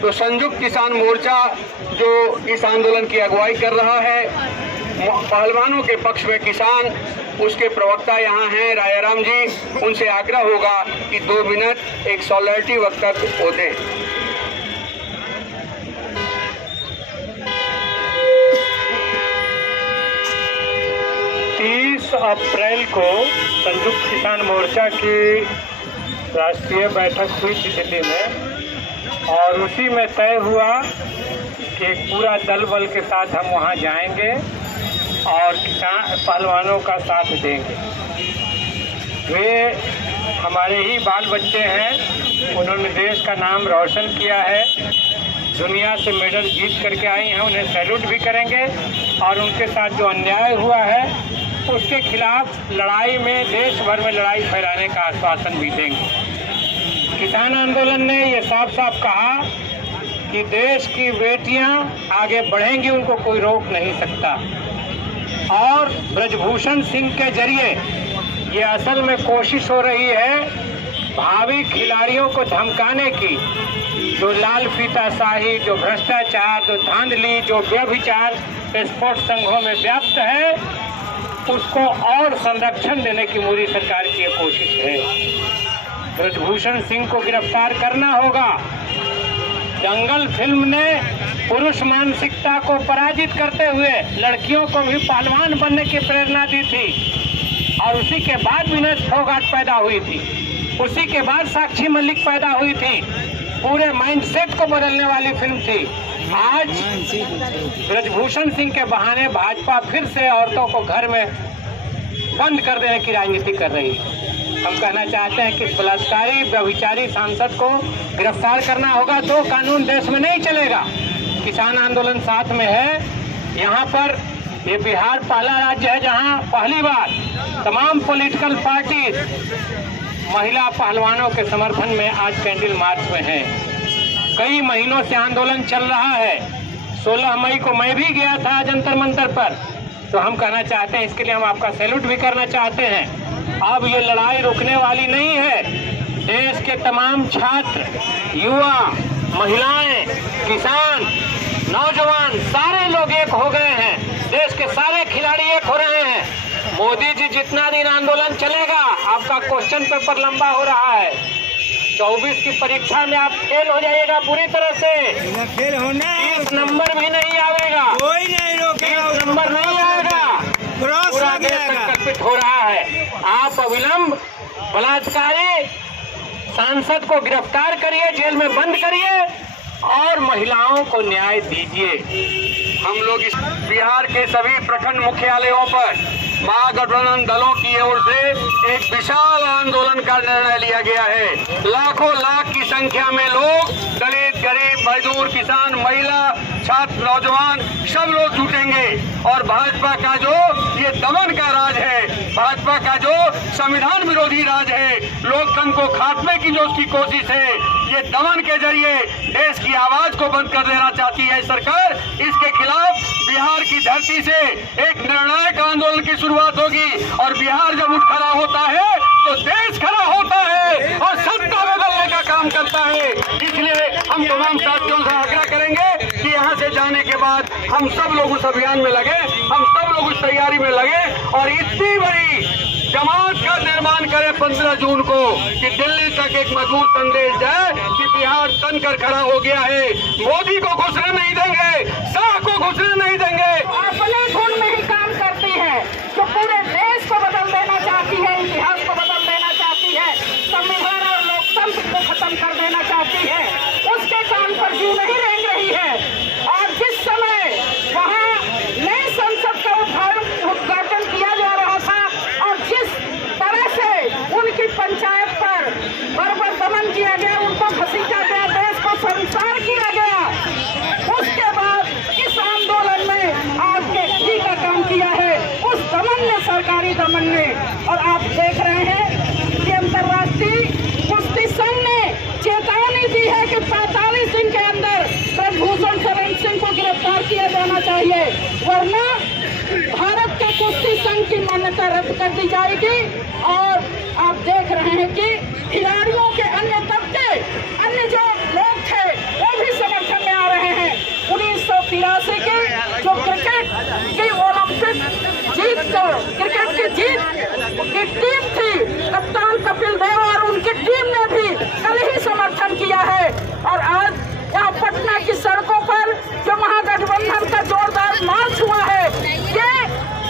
तो संयुक्त किसान मोर्चा जो इस आंदोलन की अगुवाई कर रहा है, पहलवानों के पक्ष में किसान, उसके प्रवक्ता यहाँ हैं राजाराम जी, उनसे आग्रह होगा कि 2 मिनट एक सॉलिडरिटी वक्तव्य हो दें। 30 अप्रैल को संयुक्त किसान मोर्चा की राष्ट्रीय बैठक हुई थी दिल्ली में, और उसी में तय हुआ कि एक पूरा दल बल के साथ हम वहां जाएंगे और किसान पहलवानों का साथ देंगे। वे हमारे ही बाल बच्चे हैं, उन्होंने देश का नाम रोशन किया है, दुनिया से मेडल जीत करके आई हैं, उन्हें सैल्यूट भी करेंगे और उनके साथ जो अन्याय हुआ है उसके खिलाफ लड़ाई में, देश भर में लड़ाई फैलाने का आश्वासन भी देंगे। किसान आंदोलन ने ये साफ साफ कहा कि देश की बेटियां आगे बढ़ेंगी, उनको कोई रोक नहीं सकता। और ब्रजभूषण सिंह के जरिए ये असल में कोशिश हो रही है भावी खिलाड़ियों को धमकाने की। जो लाल फीताशाही, जो भ्रष्टाचार, जो धांधली, जो व्यभिचार स्पोर्ट्स संघों में व्याप्त है, उसको और संरक्षण देने की मोदी सरकार की ये कोशिश है। ब्रजभूषण सिंह को गिरफ्तार करना होगा। दंगल फिल्म ने पुरुष मानसिकता को पराजित करते हुए लड़कियों को भी पहलवान बनने की प्रेरणा दी थी, और उसी के बाद विनेश फोगाट पैदा हुई थी, उसी के बाद साक्षी मलिक पैदा हुई थी। पूरे माइंडसेट को बदलने वाली फिल्म थी। आज ब्रजभूषण सिंह के बहाने भाजपा फिर से औरतों को घर में बंद कर देने की राजनीति कर रही है। हम कहना चाहते हैं कि बलात्कारी व्यभिचारी सांसद को गिरफ्तार करना होगा, तो कानून देश में नहीं चलेगा। किसान आंदोलन साथ में है। यहाँ पर ये बिहार पहला राज्य है जहाँ पहली बार तमाम पॉलिटिकल पार्टी महिला पहलवानों के समर्थन में आज कैंडल मार्च में है। कई महीनों से आंदोलन चल रहा है। 16 मई को मैं भी गया था जंतर मंतर पर। तो हम कहना चाहते हैं, इसके लिए हम आपका सैल्यूट भी करना चाहते हैं। अब ये लड़ाई रुकने वाली नहीं है। देश के तमाम छात्र, युवा, महिलाएं, किसान, नौजवान, सारे लोग एक हो गए हैं। देश के सारे खिलाड़ी एक हो रहे हैं। मोदी जी, जितना दिन आंदोलन चलेगा, आपका क्वेश्चन पेपर लंबा हो रहा है। 24 की परीक्षा में आप फेल हो जाइएगा बुरी तरह से। फेल होना, 30 नंबर भी नहीं आवेगा, कोई नहीं रोकेगा, 30 नंबर नहीं आएगा। पूरा देश संकट हो रहा है। आप अविलंब बलात्कारी सांसद को गिरफ्तार करिए, जेल में बंद करिए और महिलाओं को न्याय दीजिए। हम लोग इस बिहार के सभी प्रखंड मुख्यालयों पर महागठबंधन दलों की ओर से एक विशाल आंदोलन का निर्णय लिया गया है। लाखों लाख की संख्या में लोग, दलित, गरीब, मजदूर, किसान, महिला, छात्र, नौजवान, सब लोग जुटेंगे। और भाजपा का जो ये दमन का राज है, भाजपा का जो संविधान विरोधी राज है, लोकतंत्र को खात्मे की जो उसकी कोशिश है, ये दमन के जरिए देश की आवाज को बंद कर देना चाहती है सरकार। इसके खिलाफ बिहार की धरती से एक निर्णायक आंदोलन की शुरुआत होगी। और बिहार जब उठ खड़ा होता है तो देश खड़ा होता है और सत्ता बदलने का काम करता है। इसलिए हम तमाम साथियों से आग्रह करेंगे कि यहाँ से जाने के बाद हम सब लोग उस अभियान में लगे, हम सब लोग उस तैयारी में लगे और इतनी बड़ी जमात का निर्माण करें 15 जून को कि दिल्ली तक एक मजबूत संदेश जाए कि बिहार तन कर खड़ा हो गया है। मोदी को घुसने नहीं देंगे, शाह को घुसने नहीं देंगे। अपने खून में ही काम करती है, जो पूरे देश को बदल देना चाहती है, इतिहास को बदल देना चाहती है, संविधान और लोकतंत्र को खत्म कर देना चाहती है, उसके काम पर जू नहीं रेंग रही है। और जिस समय वहाँ नई संसद का उद्घाटन किया जा रहा था और जिस तरह से उनकी पंचायत पर बर्बर दमन किया गया, उनको घसीटा गया, देश को संसार किया गया, उसके बाद इस आंदोलन में आपने जी का काम किया है, उस दमन ने, सरकारी दमन ने। और आप देख रहे हैं कि अंतर्राष्ट्रीय कुश्ती संघ ने चेतावनी दी है कि 45 दिन के अंदर ब्रजभूषण शरण सिंह को गिरफ्तार किया जाना चाहिए, वरना भारत के कुश्ती संघ की मान्यता रद्द कर दी जाएगी। और आप देख रहे हैं कि खिलाड़ियों के अन्य तबके, अन्य जो लोग थे, वो भी समझ जो क्रिकेट की जीत की टीम थी, कप्तान कपिल देव और उनकी टीम ने भी कल ही समर्थन किया है। और आज यहाँ पटना की सड़कों पर जो महागठबंधन का जोरदार मार्च हुआ है, ये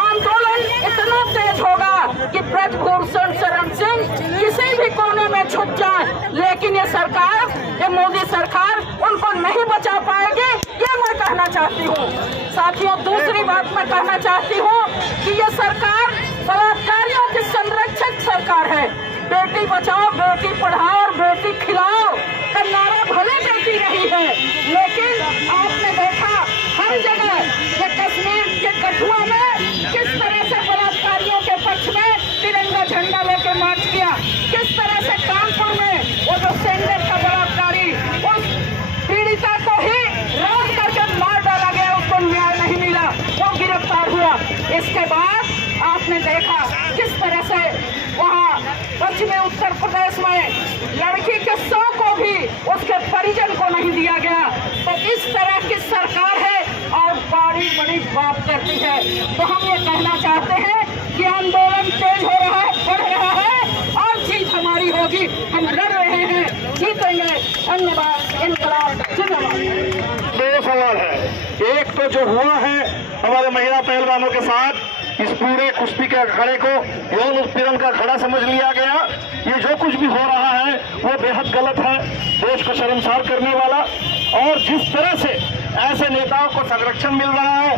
आंदोलन इतना तेज होगा कि ब्रजभूषण शरण सिंह किसी भी कोने में छुप जाए, लेकिन ये सरकार, ये मोदी सरकार उनको नहीं बचा पाएगी, ये मैं कहना चाहती हूँ। साथियों, दूसरी बात मैं कहना चाहती हूँ कि ये सरकार बलात्कारियों की संरक्षक सरकार है। बेटी बचाओ, बेटी पढ़ाओ और बेटी खिलाओ का नारा भले देती रही है, लेकिन आपने देखा हर जगह ये कश्मीर के कठुआ में किस तरह से बलात्कारियों के पक्ष में तिरंगा झंडा लेकर मार्च किया, किस तरह से कानपुर में वो जो सेंडर का बलात्कारी उस पीड़िता को ही रोक करके मार डाला गया, उसको न्याय नहीं मिला, वो गिरफ्तार हुआ। इसके बाद आपने देखा किस तरह से वहाँ पश्चिमी उत्तर प्रदेश में लड़की के 100 को भी उसके परिजन को नहीं दिया गया। तो इस तरह की सरकार है और बड़ी बड़ी बात करती है। तो हम ये कहना चाहते हैं कि आंदोलन तेज हो रहा है, बढ़ रहा है और जीत हमारी होगी। हम लड़ रहे हैं, जीतेंगे। धन्यवाद। इनकलाब जिंदाबाद। दो सवाल है। एक तो जो हुआ है हमारे महिला पहलवानों के साथ, इस पूरे कुश्ती के अखाड़े को यौन उत्पीड़न का अखाड़ा समझ लिया गया। ये जो कुछ भी हो रहा है वो बेहद गलत है, देश को शर्मसार करने वाला। और जिस तरह से ऐसे नेताओं को संरक्षण मिल रहा है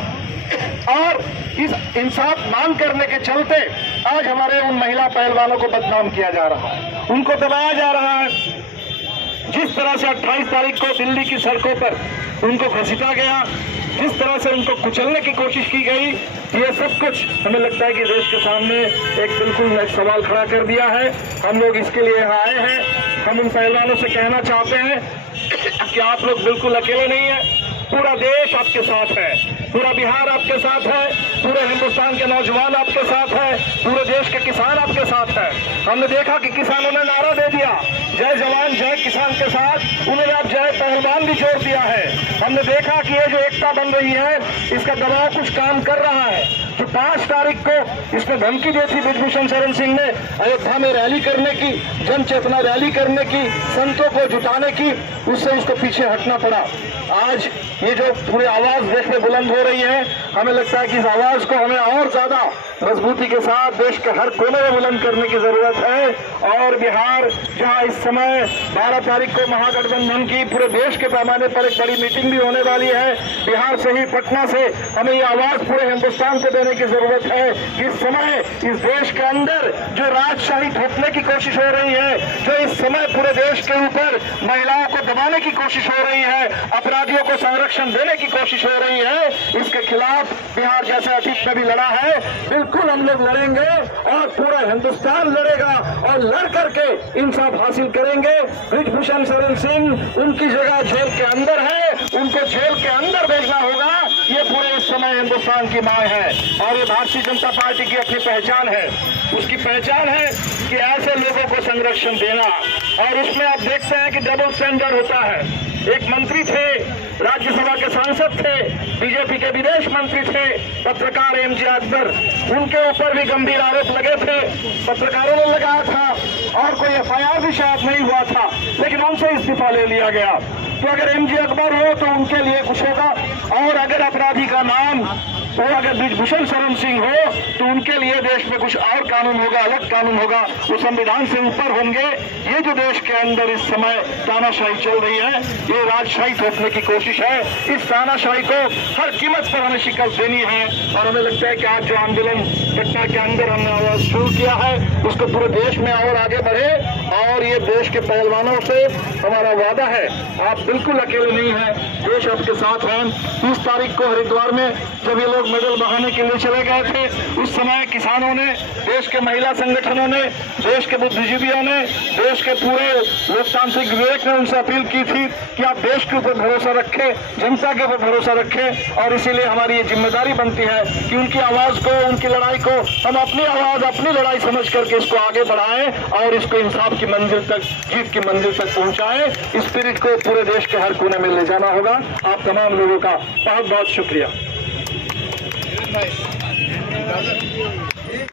और इस इंसाफ मांग करने के चलते आज हमारे उन महिला पहलवानों को बदनाम किया जा रहा है, उनको दबाया जा रहा है। जिस तरह से 28 तारीख को दिल्ली की सड़कों पर उनको घसीटा गया, जिस तरह से उनको कुचलने की कोशिश की गई, ये सब कुछ हमें लगता है कि देश के सामने एक बिल्कुल एक सवाल खड़ा कर दिया है। हम लोग इसके लिए यहाँ आए हैं। हम उन पहलवानों से कहना चाहते हैं कि आप लोग बिल्कुल अकेले नहीं हैं, पूरा देश आपके साथ है, पूरा बिहार आपके साथ है, पूरे हिंदुस्तान के नौजवान आपके साथ है, पूरे देश के किसान आपके साथ है। हमने देखा कि किसानों ने नारा दे दिया, जय जवान जय किसान के साथ उन्होंने अब जय पहलवान भी जोड़ दिया है। हमने देखा कि ये जो एकता बन रही है, इसका दबाव कुछ काम कर रहा है। जो 5 तारीख को इसने धमकी दी थी ब्रजभूषण शरण सिंह ने अयोध्या में रैली करने की, जन चेतना रैली करने की, संतों को जुटाने की, उससे उसको पीछे हटना पड़ा। आज ये जो पूरी आवाज देश में बुलंद हो रही है, हमें लगता है कि इस आवाज को हमें और ज्यादा मजबूती के साथ देश के हर कोने में बुलंद करने की जरूरत है। और बिहार, जहां इस समय 12 तारीख को महागठबंधन की पूरे देश के पैमाने पर एक बड़ी मीटिंग भी होने वाली है, बिहार से ही, पटना से हमें ये आवाज पूरे हिंदुस्तान को देने की जरूरत है। इस समय इस देश के अंदर जो राजशाही थोपने की कोशिश हो रही है, जो इस समय पूरे देश के ऊपर महिलाओं को दबाने की कोशिश हो रही है, अपराधियों को संरक्षण देने की कोशिश हो रही है, इसके खिलाफ बिहार जैसे अतीत में भी लड़ा है, बिल्कुल हम लोग लड़ेंगे और पूरा हिंदुस्तान लड़ेगा और लड़ करके इंसाफ हासिल करेंगे। ब्रजभूषण शरण सिंह उनकी जगह जेल के अंदर है, उनको जेल के अंदर भेजना होगा। ये पूरे इस समय हिंदुस्तान की मांग है और ये भारतीय जनता पार्टी की अपनी पहचान है। उसकी पहचान है कि ऐसे लोगों को संरक्षण देना। और उसमें आप देखते हैं कि डबल स्टैंडर्ड होता है। एक मंत्री थे, राज्यसभा के सांसद थे, बीजेपी के विदेश मंत्री थे, पत्रकार एमजे अकबर, उनके ऊपर भी गंभीर आरोप लगे थे, पत्रकारों ने लगाया था और कोई FIR भी शायद नहीं हुआ था, लेकिन उनसे इस्तीफा ले लिया गया। तो अगर एमजे अकबर हो तो उनके लिए कुछ होगा, और अगर अपराधी का नाम तो अगर ब्रजभूषण शरण सिंह हो तो उनके लिए देश में कुछ और कानून होगा, अलग कानून होगा, वो संविधान से ऊपर होंगे। ये जो देश के अंदर इस समय तानाशाही चल रही है, ये राजशाही थोपने की कोशिश है। इस तानाशाही को हर कीमत पर हमें शिकस्त देनी है और हमें लगता है कि आज जो आंदोलन पटना के अंदर हमने आवाज शुरू किया है, उसको पूरे देश में और आगे बढ़े। और ये देश के पहलवानों से हमारा वादा है, आप बिल्कुल अकेले नहीं हैं, देश आपके साथ है। 30 तारीख को हरिद्वार में जब ये लोग मेडल बहाने के लिए चले गए थे, उस समय किसानों ने, देश के महिला संगठनों ने, देश के बुद्धिजीवियों ने, देश के पूरे लोकतांत्रिक विवेक ने उनसे अपील की थी कि आप देश के ऊपर भरोसा रखें, जनता के ऊपर भरोसा रखें। और इसीलिए हमारी ये जिम्मेदारी बनती है कि उनकी आवाज को, उनकी लड़ाई को हम अपनी आवाज, अपनी लड़ाई समझ करके इसको आगे बढ़ाएं और इसको इंसाफ की मंजिल तक, जीत की मंजिल तक पहुंचाएं। इस स्पिरिट को पूरे देश के हर कोने में ले जाना होगा। आप तमाम लोगों का बहुत बहुत शुक्रिया। धन्यवाद।